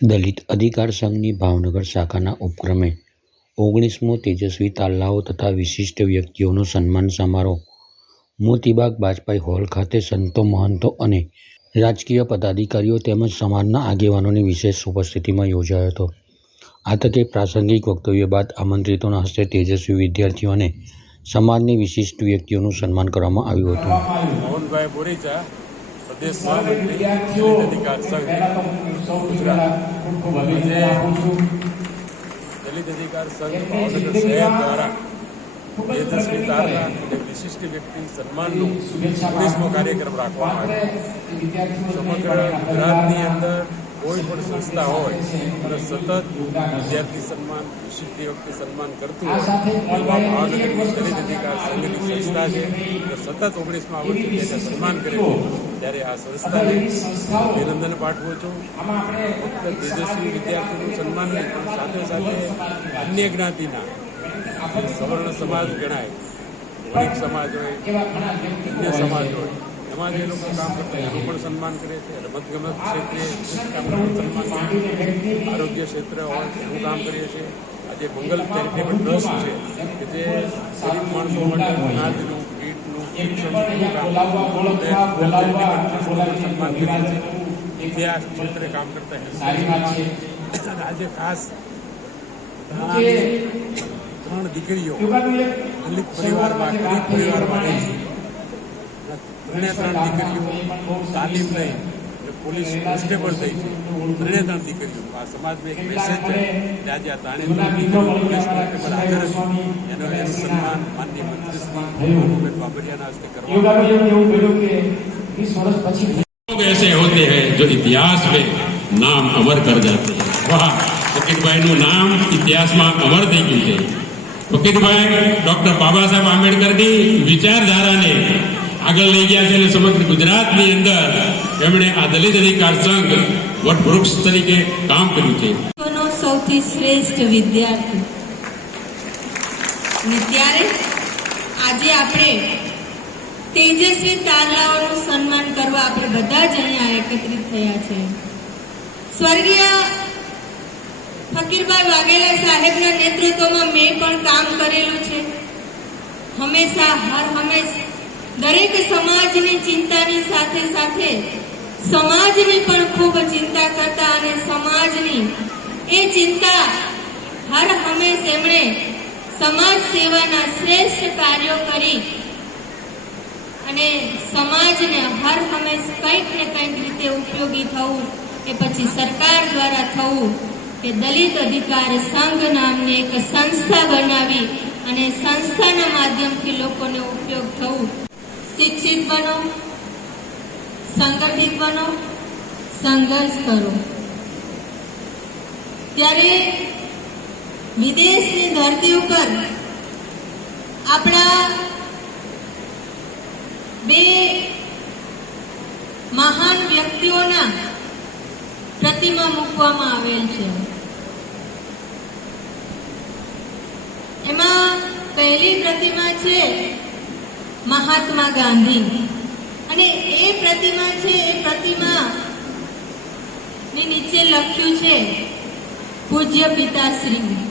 દલિત અધિકાર સંઘની ભાવનગર શાખાના ઉપક્રમે 19મો તેજસ્વી તાલાઓ તથા વિશિષ્ટ વ્યક્તિઓનો સન્માન સમારોહ મોતીબાગ બાજપાઈ હોલ ખાતે સંતો, મહંતો અને રાજકીય પદાધિકારીઓ તેમજ સમાજના આગેવાનોની વિશેષ ઉપસ્થિતિમાં યોજાયો હતો। આ તકે પ્રાસંગિક વક્તવ્ય બાદ આમંત્રિતોના હસ્તે તેજસ્વી વિદ્યાર્થીઓ અને સમાજની વિશિષ્ટ વ્યક્તિઓનું સન્માન કરવામાં આવ્યું હતું। મોહનભાઈ બોરીચા, પ્રદેશ મહામંત્રી, દલિત અધિકાર સંઘ ગુજરાત। દલિત અધિકાર સંઘ ભાવનગર શહેર દ્વારા તેજસ્વી તારલા અને વિશિષ્ટ વ્યક્તિ સન્માનનો 19મો કાર્યક્રમ રાખવામાં આવ્યો। સમગ્ર ગુજરાતની અંદર કોઈ પણ સંસ્થા હોય અને સતત વિદ્યાર્થી સન્માન, વિશિષ્ટ વ્યક્તિ સન્માન કરતું હોય એવા ભાવનગરની દલિત અધિકાર સંઘની સંસ્થા છે અને સતત 19મા વર્ષે જેને સન્માન કરે છે ત્યારે આ સંસ્થાને અભિનંદન પાઠવું છું। ફક્ત તેજસ્વી વિદ્યાર્થીનું સન્માન નહીં, પણ સાથે સાથે અન્ય જ્ઞાતિના સવર્ણ સમાજ ગણાય, વણિક સમાજ હોય, અન્ય સમાજ હોય, એમાં જે લોકો કામ કરતા એનું પણ સન્માન કરે છે। રમતગમત ક્ષેત્રે સન્માન કરે છે, આરોગ્ય ક્ષેત્ર હોય એનું કામ કરીએ છીએ। આજે મંગલ ચેરિટેબલ ટ્રસ્ટ છે કે જે ગરીબ માણસો માટે અનાજનું, કીટનું, શિક્ષણનું સન્માન કરીએ છીએ। ઇતિહાસ ક્ષેત્રે કામ કરતા આજે ખાસ 3 દીકરીઓ દલિત પરિવારમાં, ગરીબ પરિવારમાં રહી છે। 3 દીકરીઓ તાલીમ લઈ પોલીસ કોન્સ્ટેબલ થઈ છે। 3 દીકરીઓ આ સમાજમાં એક મેસેજ છે કે આજે આ 3 દીકરીઓ પોલીસ કોન્સ્ટેબલ હાજર હતી એનું સન્માન માનનીય મંત્રી બાબરિયાના હસ્તે કરવામાં। ऐसे होते हैं जो इतिहास में नाम अमर कर जाते हैं। वाह, फकीरभाईનું નામ ઇતિહાસમાં અમર થઈ ગયું છે। ફકીરભાઈ ડોક્ટર બાબા સાહેબ આંબેડકરની વિચારધારાને આગળ લઈ ગયા છે અને સમગ્ર ગુજરાતની અંદર એમણે આ દલિત અધિકાર સંઘ વટવૃક્ષ તરીકે કામ કર્યું છે। સૌથી શ્રેષ્ઠ વિદ્યાર્થી અને ત્યારે આજે આપણે તેજસ્વી તારલાઓનું સન્માન કરવા આપણે બધા જ અહીંયા એકત્રિત થયા છે। સ્વર્ગીય ફકીરભાઈ વાઘેલા સાહેબના નેતૃત્વમાં મેં પણ કામ કરેલું છે। હંમેશા હર હંમેશ દરેક સમાજની ચિંતાની સાથે સાથે સમાજની પણ ખૂબ ચિંતા કરતા અને સમાજની એ ચિંતા હર હંમેશ એમણે સમાજ સેવાના શ્રેષ્ઠ કાર્યો કરી અને સમાજને હર હંમેશ કંઈક ને કંઈક રીતે ઉપયોગી થવું, એ પછી સરકાર દ્વારા થવું કે દલિત અધિકાર સંઘ નામની એક સંસ્થા બનાવી અને સંસ્થાના માધ્યમથી લોકોને ઉપયોગ થવું। શિક્ષિત બનો, સંગઠિત બનો, સંઘર્ષ કરો। ત્યારે વિદેશની ધરતી ઉપર આપણા 2 મહાન વ્યક્તિઓના પ્રતિમા મૂકવામાં આવેલ છે। એમાં પહેલી પ્રતિમા છે મહાત્મા ગાંધી અને એ પ્રતિમા છે, એ પ્રતિમાની નીચે લખ્યું છે પૂજ્ય પિતાશ્રી।